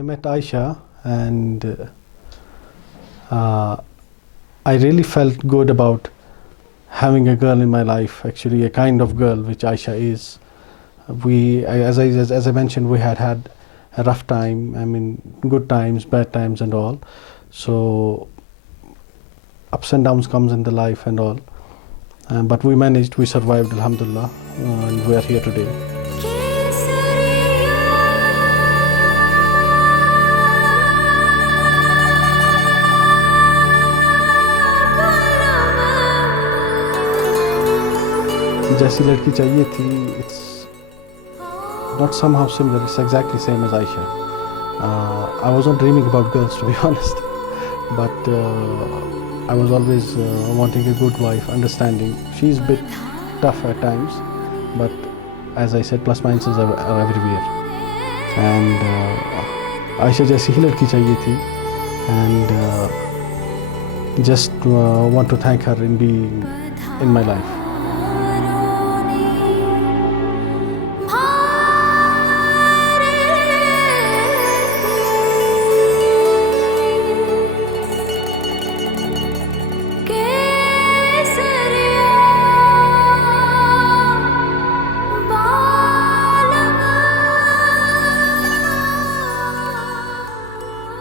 I met Aisha, and I really felt good about having a girl in my life, actually a kind of girl which Aisha is. As I mentioned, we had a rough time. I mean, good times, bad times, and all. So ups and downs comes in the life and all. But we managed, we survived, Alhamdulillah, and we are here today. जैसी लड़की चाहिए थी, it's not somehow similar, it's exactly same as Aisha. I was not dreaming about girls, to be honest, but I was always wanting a good wife, understanding. She's a bit tough at times, but as I said, plus minuses are everywhere. And Aisha जैसी ही लड़की चाहिए थी, and just want to thank her in being in my life.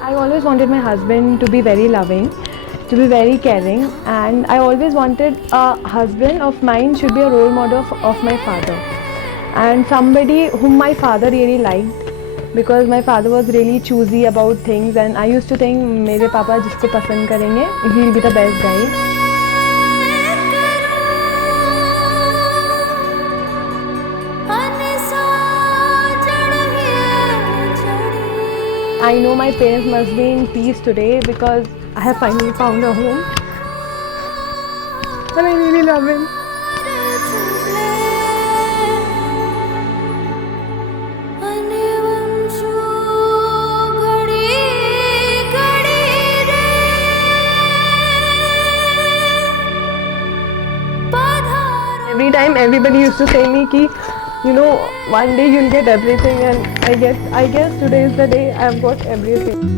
I always wanted my husband to be very loving, to be very caring, and I always wanted a husband of mine should be a role model of my father, and somebody whom my father really liked, because my father was really choosy about things, and I used to think मेरे पापा जिसको पसंद करेंगे, he will be the best guy. I know my parents must be in peace today because I have finally found a home, and I really love him. Every time everybody used to say me ki, you know, one day you'll get everything, and I guess today is the day I've got everything.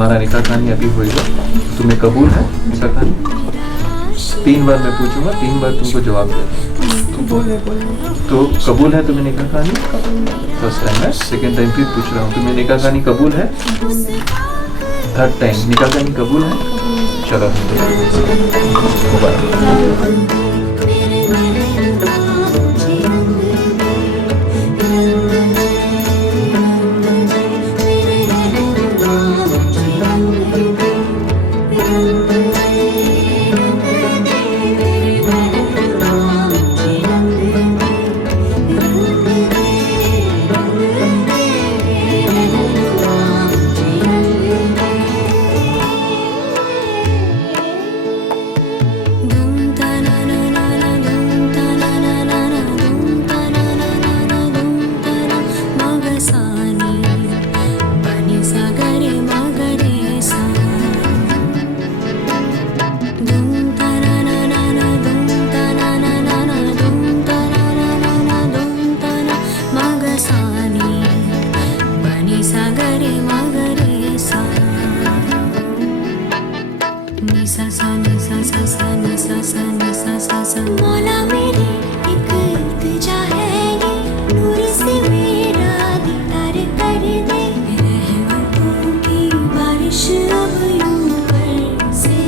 तुम्हारा निकाह खानी अभी होएगा, तुम्हें कबूल है निकाह खानी? 3 बार मैं पूछूंगा, 3 बार तुमको जवाब देना। तो कबूल है तुम्हें निकाह खानी? फर्स्ट टाइम है। सेकेंड टाइम फिर पूछ रहा हूँ, तुम्हें निकाह खानी कबूल है? थर्ड टाइम निकाह खानी कबूल है? चलो मुबारक। मौला मेरी एक इल्तिजा है ये, नूर से मेरा दीदार कर दे, रहमतों की बारिश अब यूं बरसे,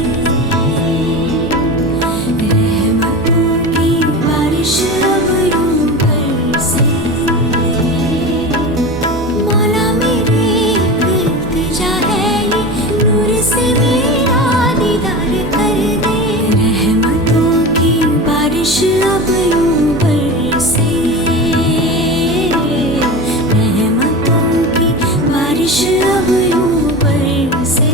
रहमतों की बारिश अब यूं बरसे। मौला मेरी एक इल्तिजा है ये, नूर से मेरा दीदार कर दे, रहमतों की बारिश अब यूं बरसे, रहमतों की बारिश अब यूं बरसे।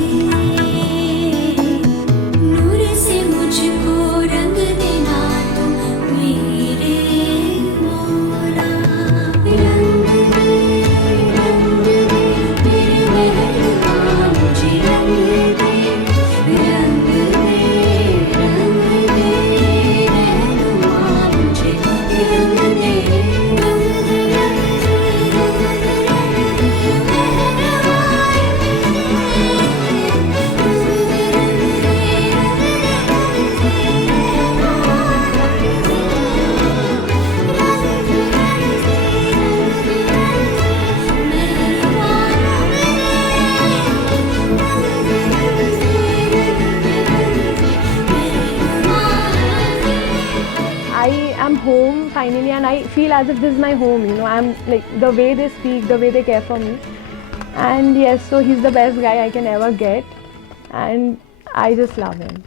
नूर से मुझको रंग देना तो मेरे मौला, रंग दे मेरे मेहरबान, मुझे रंग दे, रंग दे, रंग दे रहनुमा, मुझे रंग दे, रंग दे, I am home finally, and I feel as if this is my home. You know, I'm like the way they speak, the way they care for me, and yes, so he's the best guy I can ever get, and I just love him.